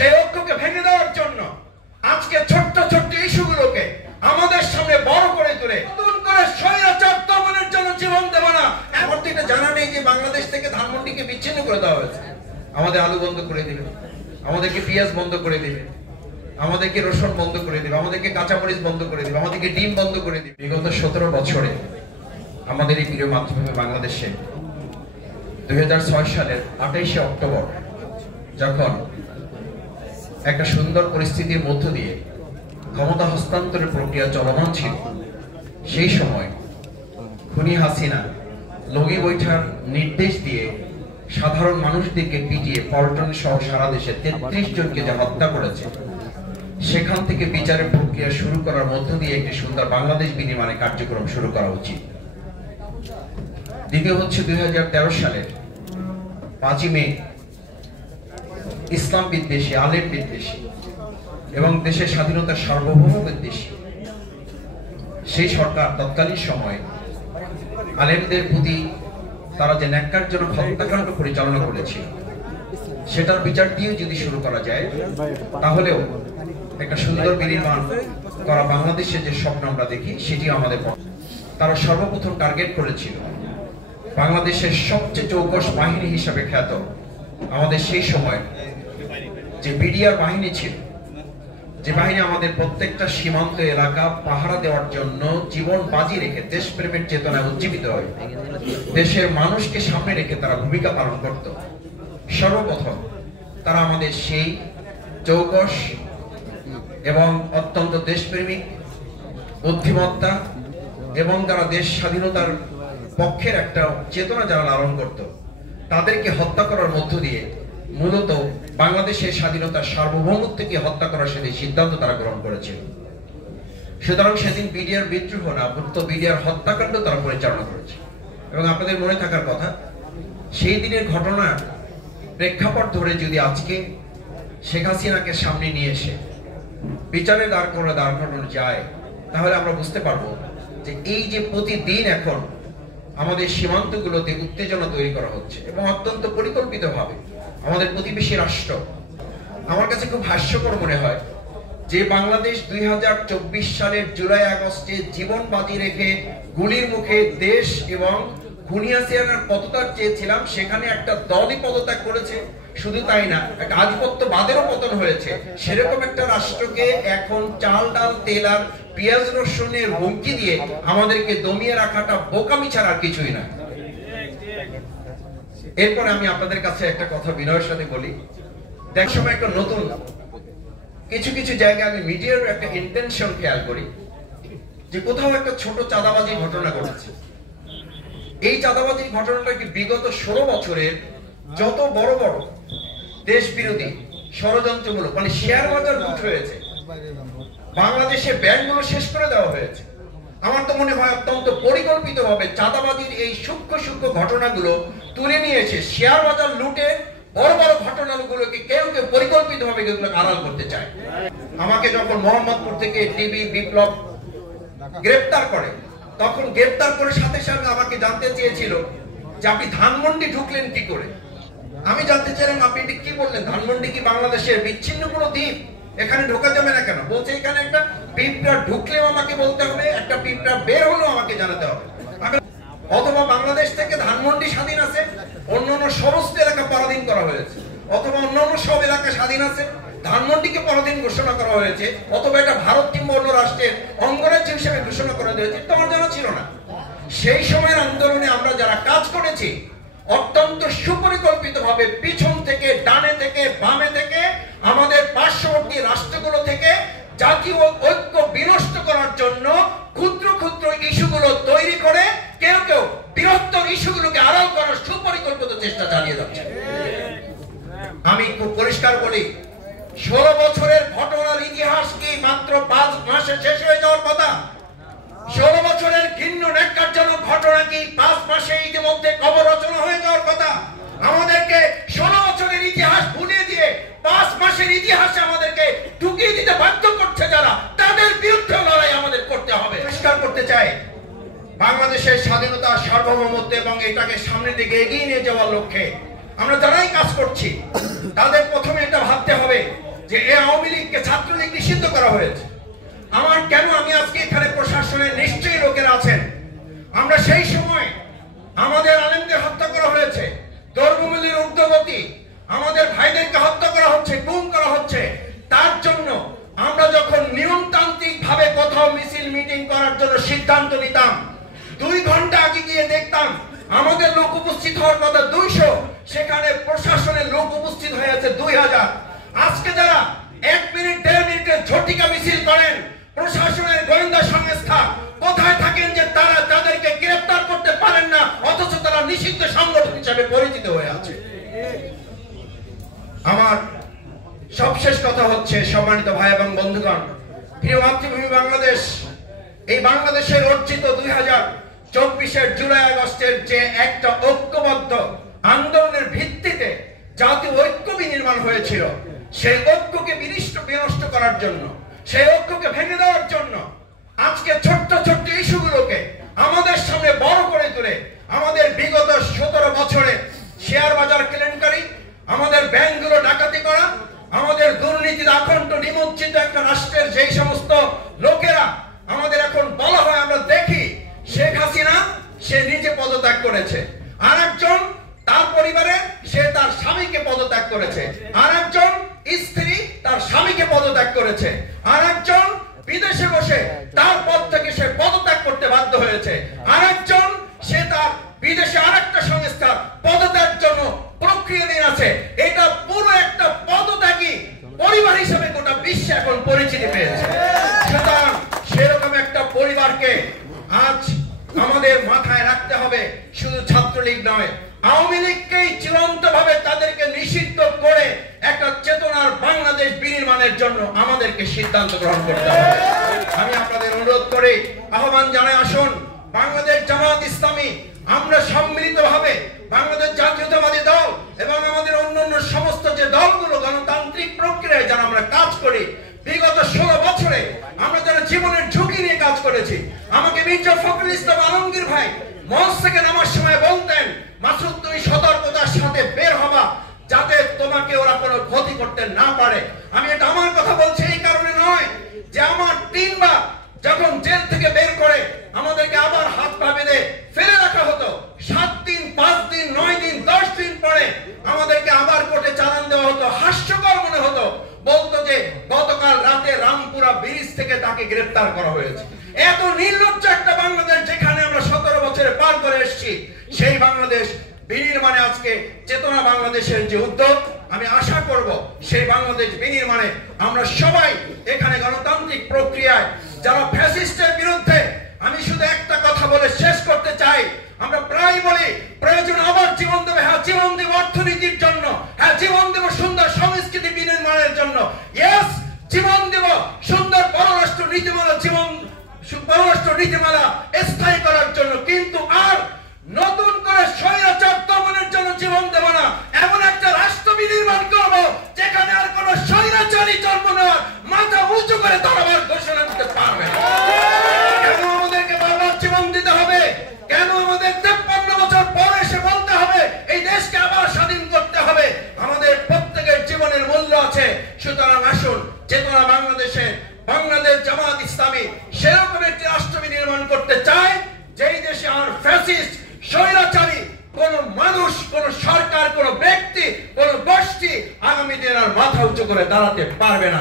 সেই ঐক্যকে ভেঙে দেওয়ার জন্য আজকে ছোট্ট ছোট্ট ইস্যুগুলোকে আমাদের সামনে বড় করে তুলে নতুন করে স্বৈরাচার দমনের জন্য জীবন দেব না। এখন তো এটা জানা নেই যে বাংলাদেশ থেকে ধানমন্ডিকে বিচ্ছিন্ন করে দেওয়া হয়েছে। আমাদের আলু বন্ধ করে দিবে, আমাদেরকে পেঁয়াজ বন্ধ করে দিবে, আমাদেরকে রসুন বন্ধ করে দিবে, আমাদেরকে কাঁচামরিচ বন্ধ করে দিবে, আমাদেরকে ডিম বন্ধ করে দিবে। বিগত 17 বছরে আমাদের এই প্রিয় মাতৃভূমি বাংলাদেশে 2006 সালের 28শে অক্টোবর যখন একটা সুন্দর পরিস্থিতির মধ্য দিয়ে ক্ষমতা হস্তান্তরের প্রক্রিয়া চলমান ছিল, সেই সময় খুনি হাসিনা লগি বৈঠার নির্দেশ দিয়ে সাধারণ মানুষদেরকে পিটিয়ে পল্টন সহ সারা দেশে 33 জনকে যে হত্যা করেছে, সেখান থেকে বিচারের প্রক্রিয়া শুরু করার মধ্য দিয়ে একটি সুন্দর বাংলাদেশ বিনির্মাণের কার্যক্রম শুরু করা উচিত। দ্বিতীয় হচ্ছে 2013 সালের 5ই মে ইসলাম বিদ্বেষী, আলেম বিদ্বেষী এবং দেশের স্বাধীনতার সার্বভৌম বিদ্বেষী সেই সরকার তৎকালীন সময়ে আলেমদের প্রতি তারা যে ন্যাক্কারজনক হত্যাকাণ্ড পরিচালনা করেছিল, সেটার বিচার দিয়ে যদি শুরু করা যায়, তাহলেও একটা সুন্দর বিনির্মাণ করা বাংলাদেশের যে স্বপ্ন আমরা দেখি, সেটি আমাদের। তারা সর্বপ্রথম টার্গেট করেছিল বাংলাদেশের সবচেয়ে চৌকস বাহিনী হিসাবে খ্যাত আমাদের সেই সময় যে বিডিআর বাহিনী ছিল, যে বাহিনী আমাদের প্রত্যেকটা সীমান্ত এলাকা পাহারা দেওয়ার জন্য জীবন বাজি রেখে দেশপ্রেমের চেতনায় উজ্জীবিত হয়, দেশের মানুষকে সামনে রেখে তারা ভূমিকা পালন করত। সর্বপ্রথম তারা আমাদের সেই চৌকস এবং অত্যন্ত দেশপ্রেমিক, বুদ্ধিমত্তা এবং যারা দেশ স্বাধীনতার পক্ষের একটা চেতনা যারা লালন করত, তাদেরকে হত্যা করার মধ্য দিয়ে মূলত বাংলাদেশের স্বাধীনতার সার্বভৌমত্বকে হত্যা করার সেদিন সিদ্ধান্ত তারা গ্রহণ করেছিল। সুতরাং সেদিন বিডিআর বিদ্রোহ না, বিডিআর হত্যাকাণ্ড তারা পরিচালনা করেছে। এবং আপনাদের মনে থাকার কথা, সেই দিনের ঘটনার প্রেক্ষাপট ধরে যদি আজকে শেখ হাসিনাকে সামনে নিয়ে এসে বিচারে দাঁড় করানো যায়, তাহলে আমরা বুঝতে পারবো যে এই যে প্রতিদিন এখন আমাদের সীমান্তগুলোতে উত্তেজনা তৈরি করা হচ্ছে এবং অত্যন্ত পরিকল্পিতভাবে আমাদের প্রতিবেশী রাষ্ট্র, আমার কাছে খুব হাস্যকর মনে হয় যে বাংলাদেশ 2024 সালের জুলাই আগস্টে জীবন বাজি রেখে গুলির মুখে দেশ এবং খুনি হাসিনার পতন চেয়েছিলাম, সেখানে একটা দলই পদত্যাগ করেছে। শুধু তাই না, একটা আধিপত্যবাদেরও পতন হয়েছে। সেরকম একটা রাষ্ট্রকে এখন চাল ডাল তেল আর পেঁয়াজ রসুনের হুমকি দিয়ে আমাদেরকে দমিয়ে রাখাটা বোকামি ছাড়া আর কিছুই না। এরপরে আমি আপনাদের কাছে একটা কথা বিনয়ের সাথে বলি, দেখ সময় একটা নতুন কিছু কিছু জায়গায় আমি মিডিয়ার একটা ইন্টেনশন খেয়াল করি যে কোথাও একটা ছোট চাঁদাবাজির ঘটনা ঘটেছে। এই চাঁদাবাজির ঘটনাটা কি বিগত 16 বছরের যত বড় বড় দেশ বিরোধী ষড়যন্ত্রমূলক, মানে শেয়ার বাজার লুট হয়েছে, বাংলাদেশে ব্যাংকগুলো শেষ করে দেওয়া হয়েছে, আমার তো মনে হয় অত্যন্ত পরিকল্পিতভাবে চাঁদাবাজির এই সূক্ষ্ম সূক্ষ্ম ঘটনাগুলো তুলে নিয়ে এসে শেয়ার বাজার লুটে বড় বড় ঘটনাগুলোকে কেউ কেউ পরিকল্পিতভাবে এগুলো আড়াল করতে চায়। আমাকে যখন মোহাম্মদপুর থেকে টিবি বিপ্লব গ্রেফতার করে, তখন গ্রেফতার করে সাথে সাথে আমাকে জানতে চেয়েছিল যে আপনি ধানমন্ডি ঢুকলেন কি করে। আমি জানতে চাইলাম আপনি এটা কি বললেন, ধানমন্ডি কি বাংলাদেশের বিচ্ছিন্ন কোনো দ্বীপ, এখানে ঢোকা যাবে না কেন? বলছে এখানে একটা পিঁপড়া ঢুকলেও আমাকে বলতে হবে, একটা পিঁপড়া বের হলেও আমাকে জানাতে হবে। অথবা বাংলাদেশ থেকে ধানমন্ডি স্বাধীন আছে, অন্যান্য সমস্ত এলাকা পরাধীন করা হয়েছে, অথবা অন্যান্য সব এলাকা স্বাধীন আছে, ধানমন্ডিকে পরাধীন ঘোষণা করা হয়েছে, অথবা এটা ভারত কিংবা অন্য রাষ্ট্রের অঙ্গরাজ্য হিসেবে ঘোষণা করা হয়েছে, তো আমার জানা ছিল না। সেই সময়ের আন্দোলনে আমরা যারা কাজ করেছি, অত্যন্ত সুপরিকল্পিতভাবে পিছন থেকে, ডানে থেকে, বামে থেকে, আমাদের পার্শ্ববর্তী রাষ্ট্রগুলো থেকে জাতীয় ঐক্য বিনষ্ট করার জন্য ক্ষুদ্র ক্ষুদ্র ইস্যুগুলো তৈরি করে কেউ কেউ বৃহত্তর ইস্যুগুলোকে আড়াল করার সুপরিকল্পিত চেষ্টা চালিয়ে যাচ্ছে। আমি খুব পরিষ্কার বলি, 16 বছরের ঘটনার ইতিহাস কি মাত্র 5 মাসে শেষ হয়ে যাওয়ার কথা? 16 বছরের ঘৃণ্য ন্যাক্কারজনক ঘটনা কি 5 মাসে ইতিমধ্যে কবর রচনা হয়ে যাওয়ার কথা? আমাদেরকে 16 বছরের ইতিহাস ভুলিয়ে দিয়ে 5 মাসের ইতিহাসে আমাদেরকে ঢুকিয়ে দিতে বাধ্য করছে যারা, তাদের বিরুদ্ধে লড়াই আমাদের করতে হবে। পরিষ্কার করতে চাই, বাংলাদেশের স্বাধীনতা, সার্বভৌমত্ব এবং এটাকে সামনের দিকে এগিয়ে নিয়ে যাওয়ার লক্ষ্যে আমরা যারাই কাজ করছি, তাদের প্রথমে এটা ভাবতে হবে যে এই আওয়ামী লীগকে ছাত্রলীগ নিষিদ্ধ করা হয়েছে। আমি আজকে এখানে প্রশাসনের নিশ্চয়ই লোকেরা আছেন, আমরা সেই সময় আমাদের আলেমদের হত্যা করা হয়েছে, দ্রব্যমূল্যের ঊর্ধ্বগতি, আমাদের ভাইদেরকে হত্যা করা হচ্ছে, গুম করা হচ্ছে। তার জন্য আমরা যখন নিয়মতান্ত্রিক ভাবে কোথাও মিছিল মিটিং করার জন্য সিদ্ধান্ত নিতাম, 2 ঘন্টা আগে গিয়ে দেখতাম আমাদের লোক উপস্থিত হওয়ার কথা 200, সেখানে প্রশাসনের লোক উপস্থিত হয়েছে 2000। আজকে যারা 1 মিনিট 1.5 মিনিটের ঝটিকা মিছিল করেন, প্রশাসনের গোয়েন্দা সংস্থা কোথায় থাকেন যে তারা তাদেরকে গ্রেফতার করতে পারেন না, অথচ তারা নিষিদ্ধ সংগঠন হিসেবে পরিচিত হয়ে আছে। আমার সবশেষ কথা হচ্ছে, সম্মানিত ভাই এবং বন্ধুগণ, প্রিয় মাতৃভূমি বাংলাদেশ, এই বাংলাদেশের অর্জিত 2024-এর জুলাই আগস্টের যে একটা ঐক্যবদ্ধ আন্দোলনের ভিত্তিতে জাতীয় ঐক্য বিনির্মাণ হয়েছিল, সেই ঐক্যকে বিনষ্ট করার জন্য, সেই ঐক্যকে ভেঙে দেওয়ার জন্য আজকে ছোট্ট ছোট্ট ইস্যুগুলোকে আমাদের সামনে বড় করে তুলে আমাদের বিগত 17 বছরে শেয়ার বাজার কেলেঙ্কারি, আমাদের ব্যাংকগুলো ডাকাতি করা, আমাদের দুর্নীতির আকণ্ঠ নিমজ্জিত একটা রাষ্ট্রের যেই সমস্ত লোকেরা আমাদের এখন বলা হয়, আমরা দেখি শেখ হাসিনা সে নিজে পদত্যাগ করেছে, আরেকজন তার পরিবারে সে তার স্বামীকে পদত্যাগ করেছে, আরেকজন স্ত্রী তার স্বামীকে পদত্যাগ করেছে, আরেকজন বিদেশে বসে তার পদ থেকে সে পদত্যাগ করতে বাধ্য হয়েছে, আরেকজন সে তার বিদেশে আরেকটা সংস্থার পদত্যাগের জন্য প্রক্রিয়াধীন আছে। এটা পুরো একটা পদত্যাগী পরিবার হিসেবে গোটা বিশ্বে এখন পরিচিতি পেয়েছে। সুতরাং সেরকম একটা পরিবারকে আজ আমাদের মাথায় রাখতে হবে, শুধু ছাত্রলীগ নয়, আওয়ামী লীগকেই চূড়ান্ত ভাবে তাদেরকে নিষিদ্ধ করে একটা চেতনার বাংলাদেশ বিনির্মাণের জন্য আমাদেরকে সিদ্ধান্ত গ্রহণ করতে হবে। আমি আপনাদের অনুরোধ করে আহ্বান জানাই, আসুন বাংলাদেশ জামাত ইসলামী আমরা সম্মিলিতভাবে বাংলাদেশ জাতীয়তাবাদী দল এবং আমাদের অন্যান্য সমস্ত যে দলগুলো গণতান্ত্রিক প্রক্রিয়ায় যারা আমরা কাজ করি, বিগত 16 বছরে আমরা যারা জীবনের ঝুঁকি নিয়ে কাজ করেছি, আমাকে মির্জা ফখরুল ইসলাম আলমগীর ভাই মঞ্চ থেকে নামার সময় বলতেন, মাসুদ তুমি সতর্কতার সাথে বের হবা যাতে তোমাকে ওরা কোনো ক্ষতি করতে না পারে। আমি এটা আমার কথা বলছি এই কারণে নয় যে আমার 3 বার যখন জেল থেকে বের করে আমাদেরকে আবার হাত পা বেঁধে ফেলে রাখা হতো, 7 দিন 5 দিন 9 দিন 10 দিন পরে আমাদেরকে আবার কোর্টে চালান দেওয়া হতো, হাস্যকর মনে হতো, বলতো যে গতকাল রাতে রামপুরা ব্রিজ থেকে তাকে গ্রেফতার করা হয়েছে। এত নির্লজ্জ একটা বাংলাদেশ যেখানে আমরা 17 বছরে পার করে এসেছি, সেই বাংলাদেশ বিনির্মাণে আজকে চেতনা বাংলাদেশের যে উদ্যোগ, আমি আশা করব সেই বাংলাদেশ বিনির্মাণে আমরা সবাই এখানে গণতান্ত্রিক প্রক্রিয়ায় যারা ফ্যাসিস্টের বিরুদ্ধে, আমি শুধু একটা কথা বলে শেষ করতে চাই, আমরা প্রায় বলি প্রয়োজন আবার জীবন দেবে, হ্যাঁ জীবন দেব অর্থনীতির জন্য, হ্যাঁ জীবন দেব সুন্দর সংস্কৃতি বিনির্মাণের জন্য, ইয়েস জীবন দেব সুন্দর পররাষ্ট্র নীতিমালা স্থায়ী করার জন্য, কিন্তু আর নতুন করে স্বৈরাচার দমনের জন্য জীবন দেব না। এমন একটা রাষ্ট্র বিনির্মাণ করব যেখানে আর কোন স্বৈরাচারী জন্ম নেওয়ার মাথা উঁচু করে দাঁড়াবার ঘোষণা দিতে পারবে না। কেন আমাদেরকে বারবার জীবন দিতে হবে? কেন আমাদের 53 বছর পরে এসে বলতে হবে এই দেশকে আবার স্বাধীন করতে হবে? আমাদের প্রত্যেকের জীবনের মূল্য আছে। সুতরাং আসুন চেতনা বাংলাদেশে বাংলাদেশ জামাত ইসলামী সেরকম একটি রাষ্ট্র নির্মাণ করতে চায় যেই দেশে আর ফ্যাসিস্ট স্বৈরাচারী কোন মানুষ, কোন সরকার, কোন ব্যক্তি, কোন গোষ্ঠী আগামী দিন আর মাথা উঁচু করে দাঁড়াতে পারবে না।